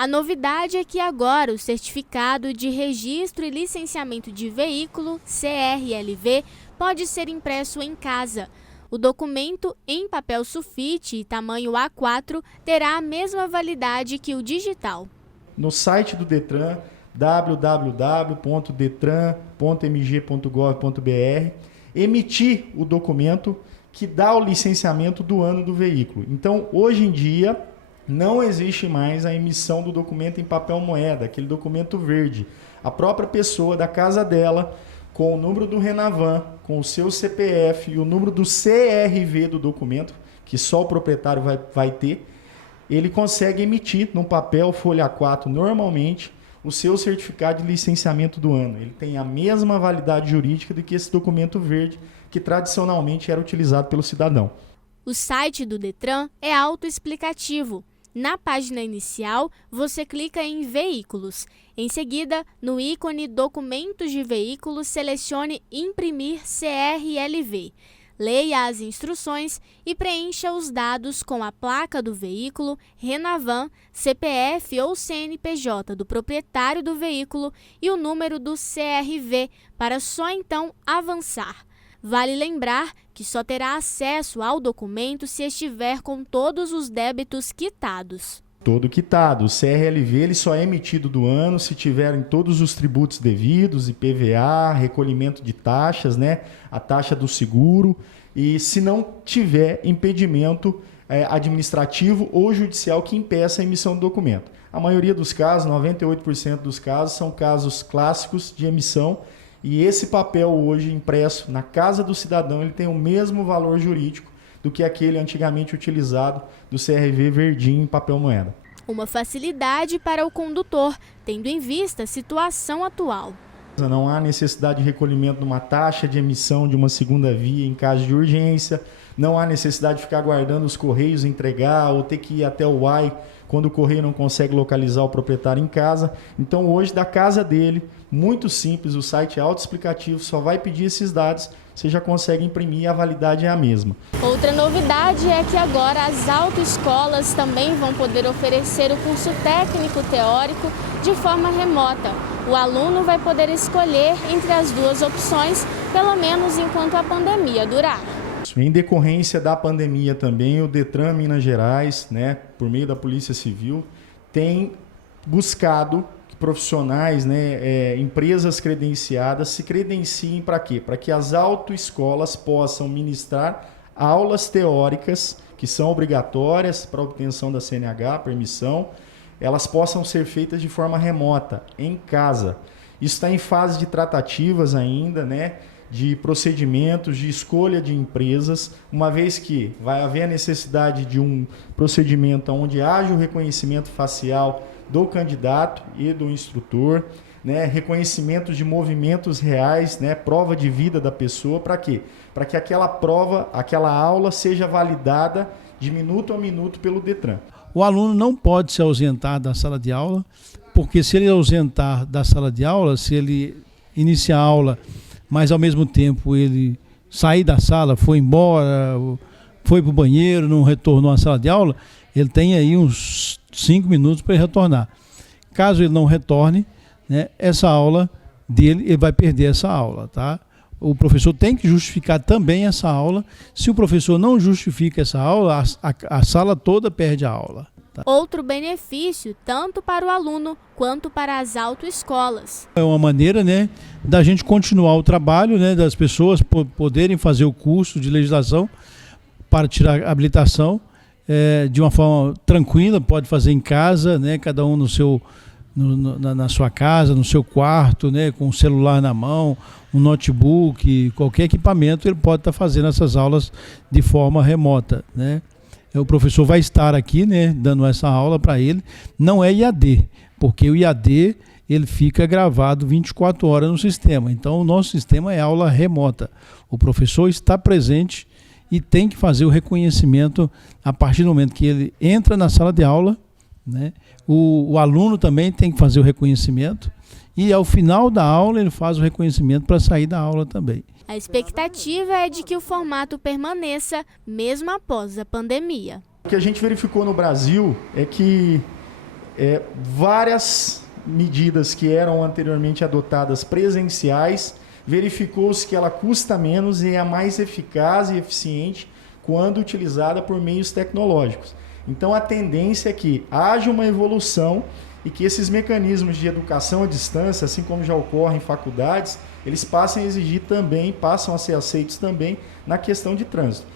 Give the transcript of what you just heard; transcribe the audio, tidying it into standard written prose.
A novidade é que agora o Certificado de Registro e Licenciamento de Veículo, CRLV, pode ser impresso em casa. O documento em papel sulfite e tamanho A4 terá a mesma validade que o digital. No site do Detran, www.detran.mg.gov.br, emitir o documento que dá o licenciamento do ano do veículo. Então, hoje em dia, não existe mais a emissão do documento em papel moeda, aquele documento verde. A própria pessoa da casa dela, com o número do Renavan, com o seu CPF e o número do CRV do documento, que só o proprietário vai ter, ele consegue emitir num papel folha A4 normalmente o seu certificado de licenciamento do ano. Ele tem a mesma validade jurídica do que esse documento verde que tradicionalmente era utilizado pelo cidadão. O site do Detran é autoexplicativo. Na página inicial, você clica em Veículos. Em seguida, no ícone Documentos de Veículos, selecione Imprimir CRLV. Leia as instruções e preencha os dados com a placa do veículo, Renavan, CPF ou CNPJ do proprietário do veículo e o número do CRV, para só então avançar. Vale lembrar que só terá acesso ao documento se estiver com todos os débitos quitados. Todo quitado. O CRLV ele só é emitido do ano se tiverem todos os tributos devidos, IPVA, recolhimento de taxas, né? A taxa do seguro, e se não tiver impedimento administrativo ou judicial que impeça a emissão do documento. A maioria dos casos, 98% dos casos, são casos clássicos de emissão, e esse papel hoje impresso na casa do cidadão ele tem o mesmo valor jurídico do que aquele antigamente utilizado do CRV verdinho em papel moeda. Uma facilidade para o condutor, tendo em vista a situação atual. Não há necessidade de recolhimento de uma taxa de emissão de uma segunda via em caso de urgência, não há necessidade de ficar aguardando os correios entregar ou ter que ir até o UAI quando o correio não consegue localizar o proprietário em casa. Então hoje da casa dele, muito simples, o site é autoexplicativo, só vai pedir esses dados, você já consegue imprimir e a validade é a mesma. Outra novidade é que agora as autoescolas também vão poder oferecer o curso técnico teórico de forma remota. O aluno vai poder escolher entre as duas opções, pelo menos enquanto a pandemia durar. Em decorrência da pandemia também, o Detran Minas Gerais, né, por meio da Polícia Civil, tem buscado que profissionais, né, empresas credenciadas se credenciem para quê? Para que as autoescolas possam ministrar aulas teóricas que são obrigatórias para a obtenção da CNH, permissão, elas possam ser feitas de forma remota, em casa. Isso está em fase de tratativas ainda, né? De procedimentos, de escolha de empresas, uma vez que vai haver a necessidade de um procedimento onde haja o reconhecimento facial do candidato e do instrutor, né, reconhecimento de movimentos reais, né, prova de vida da pessoa, para quê? Para que aquela prova, aquela aula seja validada de minuto a minuto pelo Detran. O aluno não pode se ausentar da sala de aula, porque se ele ausentar da sala de aula, se ele iniciar a aula mas ao mesmo tempo ele sair da sala, foi embora, foi para o banheiro, não retornou à sala de aula, ele tem aí uns 5 minutos para retornar. Caso ele não retorne, né, essa aula dele, ele vai perder essa aula, tá? O professor tem que justificar também essa aula. Se o professor não justifica essa aula, a sala toda perde a aula. Tá? Outro benefício, tanto para o aluno quanto para as autoescolas. É uma maneira, né, da gente continuar o trabalho, né, das pessoas poderem fazer o curso de legislação para tirar a habilitação de uma forma tranquila, pode fazer em casa, né, cada um na sua casa, no seu quarto, né, com o celular na mão, um notebook, qualquer equipamento, ele pode estar fazendo essas aulas de forma remota, né? O professor vai estar aqui, né, dando essa aula para ele. Não é IAD, porque o IAD ele fica gravado 24 horas no sistema. Então, o nosso sistema é aula remota. O professor está presente e tem que fazer o reconhecimento a partir do momento que ele entra na sala de aula, né? O aluno também tem que fazer o reconhecimento e, ao final da aula, ele faz o reconhecimento para sair da aula também. A expectativa é de que o formato permaneça mesmo após a pandemia. O que a gente verificou no Brasil é que várias medidas que eram anteriormente adotadas presenciais, verificou-se que ela custa menos e é mais eficaz e eficiente quando utilizada por meios tecnológicos. Então a tendência é que haja uma evolução e que esses mecanismos de educação à distância, assim como já ocorre em faculdades, eles passem a exigir também, passam a ser aceitos também na questão de trânsito.